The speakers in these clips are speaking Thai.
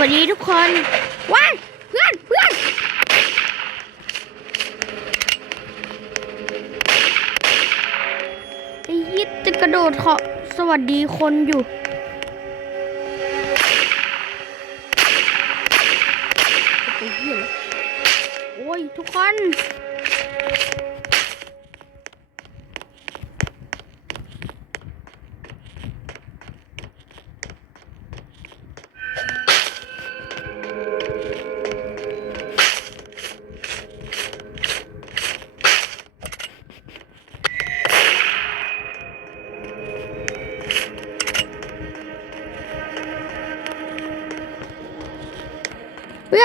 วัสดีทุกคนว้ายเพื่อนเพื่อนไอ้ยิดจะกระโดดขอสวัสดีคนอยู่โอ้ยทุกคน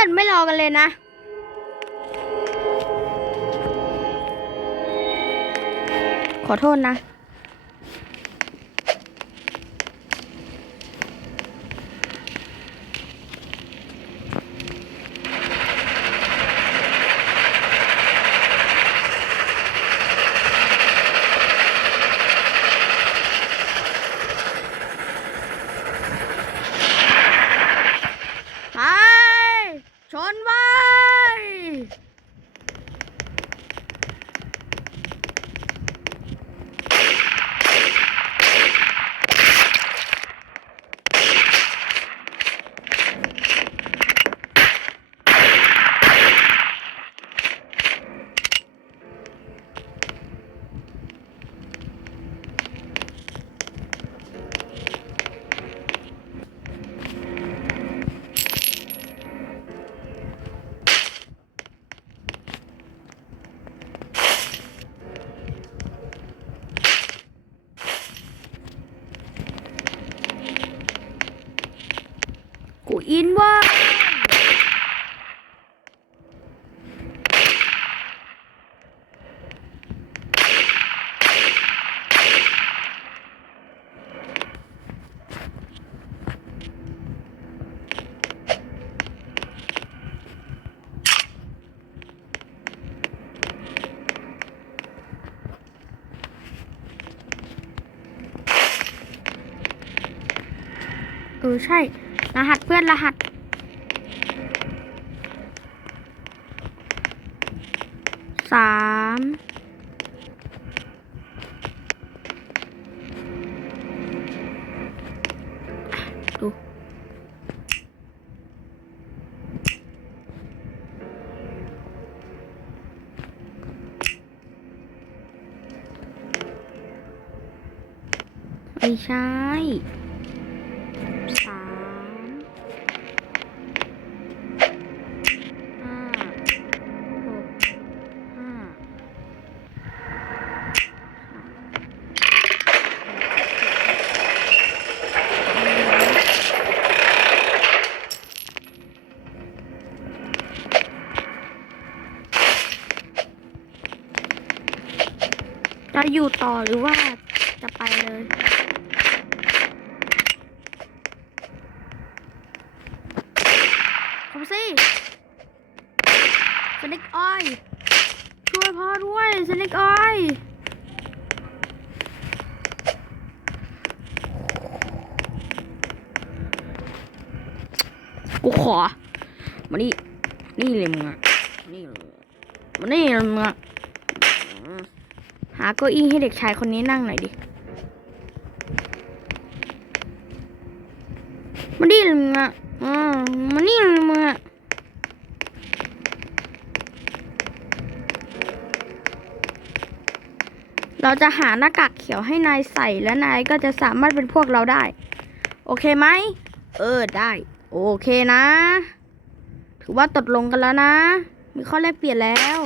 อนไม่รอกันเลยนะ ขอโทษนะ อินว่าเออใช่ รหัสเพื่อนรหัส สามดูไม่ใช่ จะอยู่ต่อหรือว่าจะไปเลยเข้ามสิสน็กออย ช่วยพ่อด้วยสน็กออยกูขอ มานี่ นี่เลยมึงอะนี่เลยมานี่เลยมึงอะ หาเก้าอี้ให้เด็กชายคนนี้นั่งหน่อยดิมานี่เลยมึงอะอืมมานี่เลยมึงอะเราจะหาหน้ากากเขียวให้นายใส่และนายก็จะสามารถเป็นพวกเราได้ โอเคไหม เออได้ โอเคนะ ถือว่าตกลงกันแล้วนะ มีข้อแลกเปลี่ยนแล้ว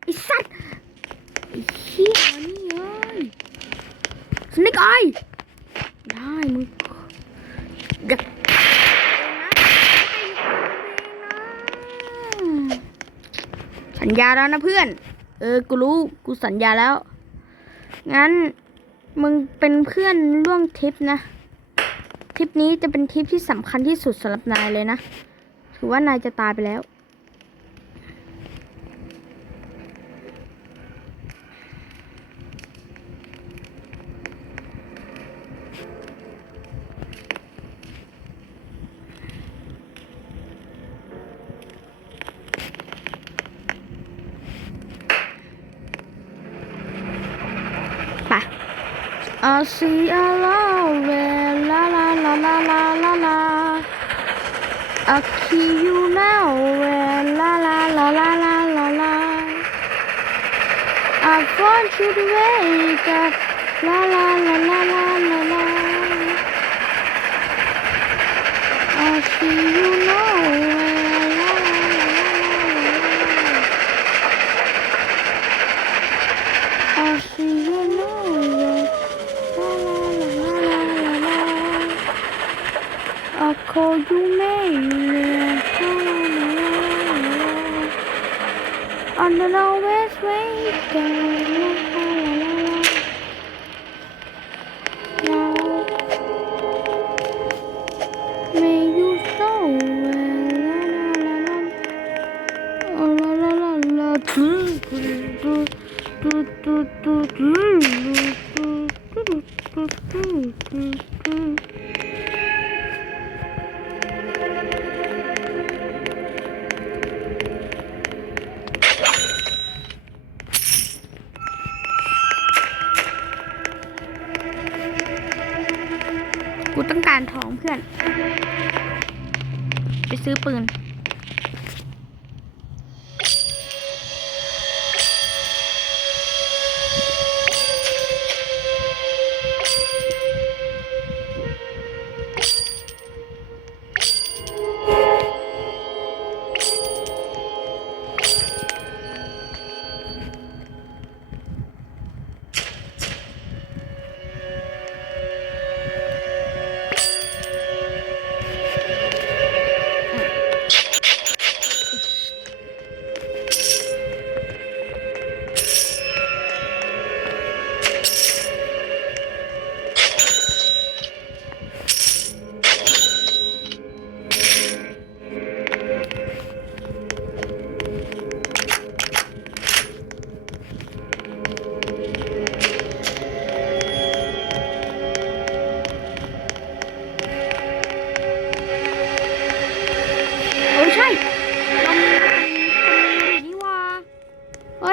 ไอ้สัตว์ ไอ้เหี้ยนี่เอ้ยสนิกไอได้มึงอย่าสัญญาแล้วนะเพื่อน เออ กูรู้ กูสัญญาแล้ว งั้น มึงเป็นเพื่อนร่วมทริปนะ ทริปนี้จะเป็นทริปที่สำคัญที่สุดสำหรับนายเลยนะ ถือว่านายจะตายไปแล้ว See a love la la la la la la la I see you now la la la la la la la I want you to wake la la la la la la la I see you now call you Mary. And I'll way down.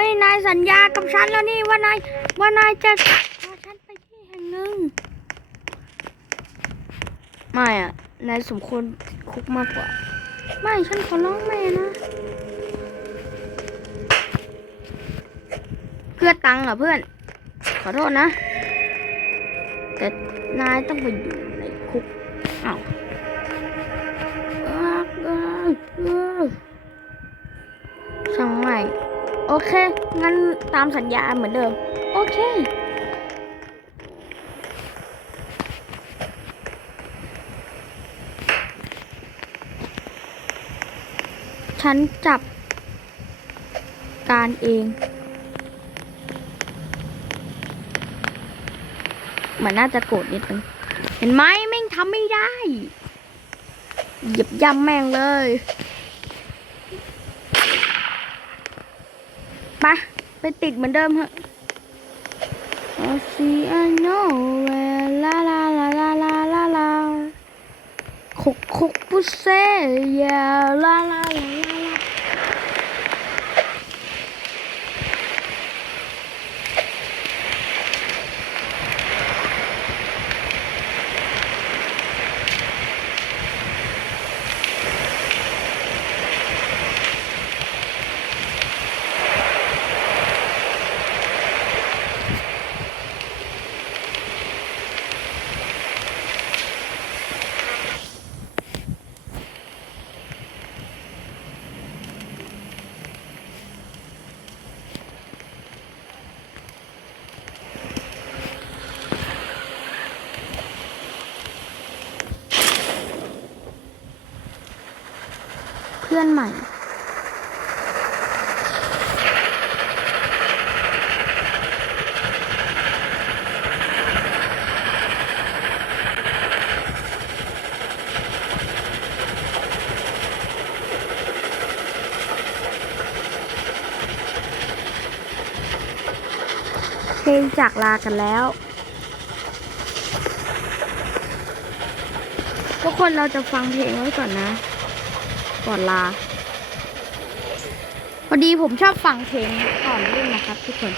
ยนายสัญญากับฉันแล้วนี่ว่านายว่านายจะพาฉันไปที่แห่งหนึ่งไม่อะนายสมควรคุกมากกว่า ไม่ฉันขอร้องแม่นะ เพื่อตังค์เหรอเพื่อน ขอโทษนะ แต่นายต้องไปอยู่ในคุกอ้าวช่างไม่ โอเค งั้นตามสัญญาเหมือนเดิม โอเค ฉันจับการเอง มันน่าจะโกรธนิดนึง เห็นไหมแม่งทำไม่ได้ เหยียบย่ำแม่งเลย ปะไปติดเหมือนเดิมเหอะ I see I know where la la la la la la la คุกคุกปุเซ่ yeah la la la la พื่อนใหม่ เพลงจากลากันแล้วทุกคนเราจะฟังเพลงไว้ก่อนนะ ก่อนลา พอดีผมชอบฟังเพลงก่อนเล่นนะครับทุกคน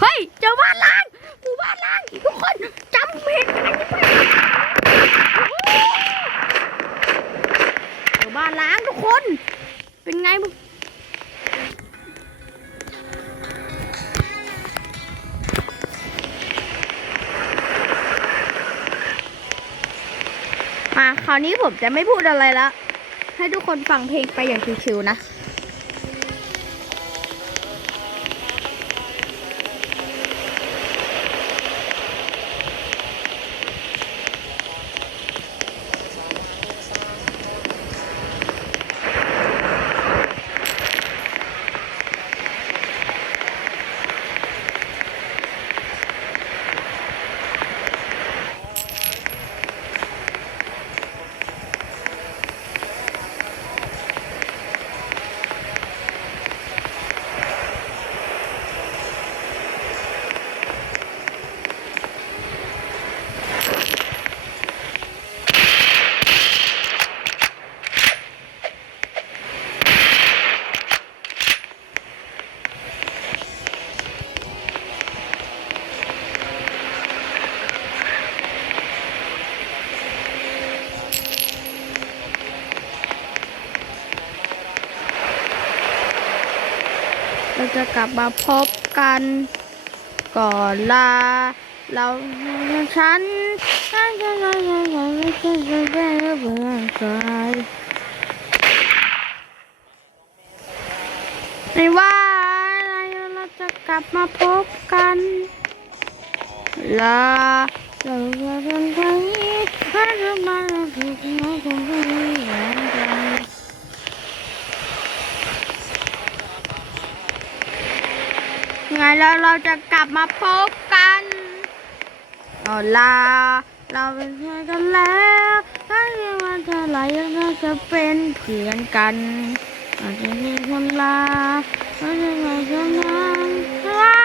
เฮ้ย เจอบ้านล้างหมู่บ้านล้างทุกคนจำเพลงเจอบ้านล้างทุกคน เป็นไงมึงาคราวนี้ผมจะไม่พูดอะไรแล้ว ให้ทุกคนฟังเพลงไปอย่างชิวๆนะ จะกลับมาพบกันก่อนลา เราฉันฉันจะไม่จะไม่จะจะได้เบื่อใจไม่ว่าเราจะกลับมาพบกันลาเราจะเป็นใครถ้าจะมาถูกน้องคงไม่แรงใจังไงแล้วเราจะกลับมาพบกันเอาลาเราเป็นเพื่อนกันแล้วถ้าไม่ว่าเท่าไหรเราจะเป็นเพื่อนกันอาจจะมีคนลาเราจะไม่จะนั้นว่า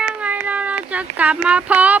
ยังไงเราเราจะกลับมาพบ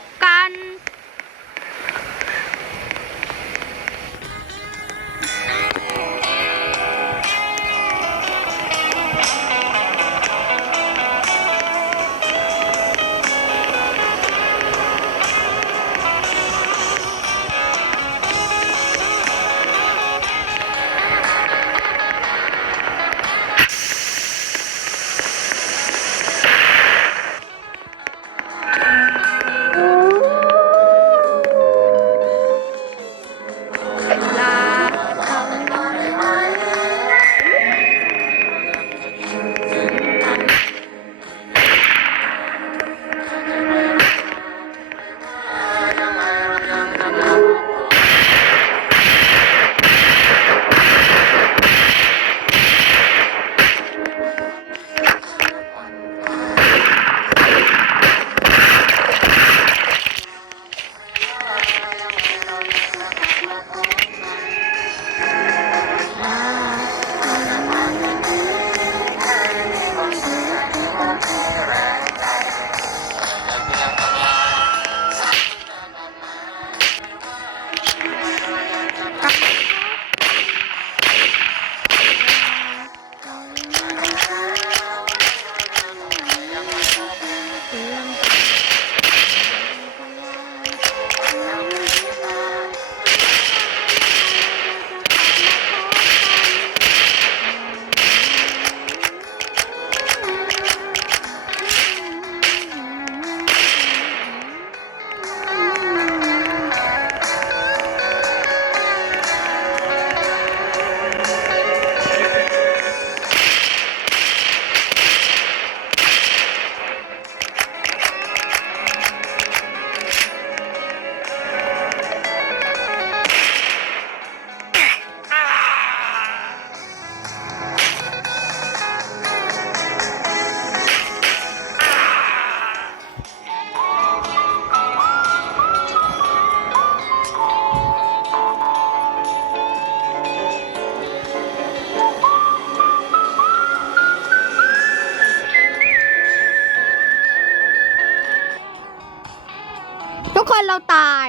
เราตาย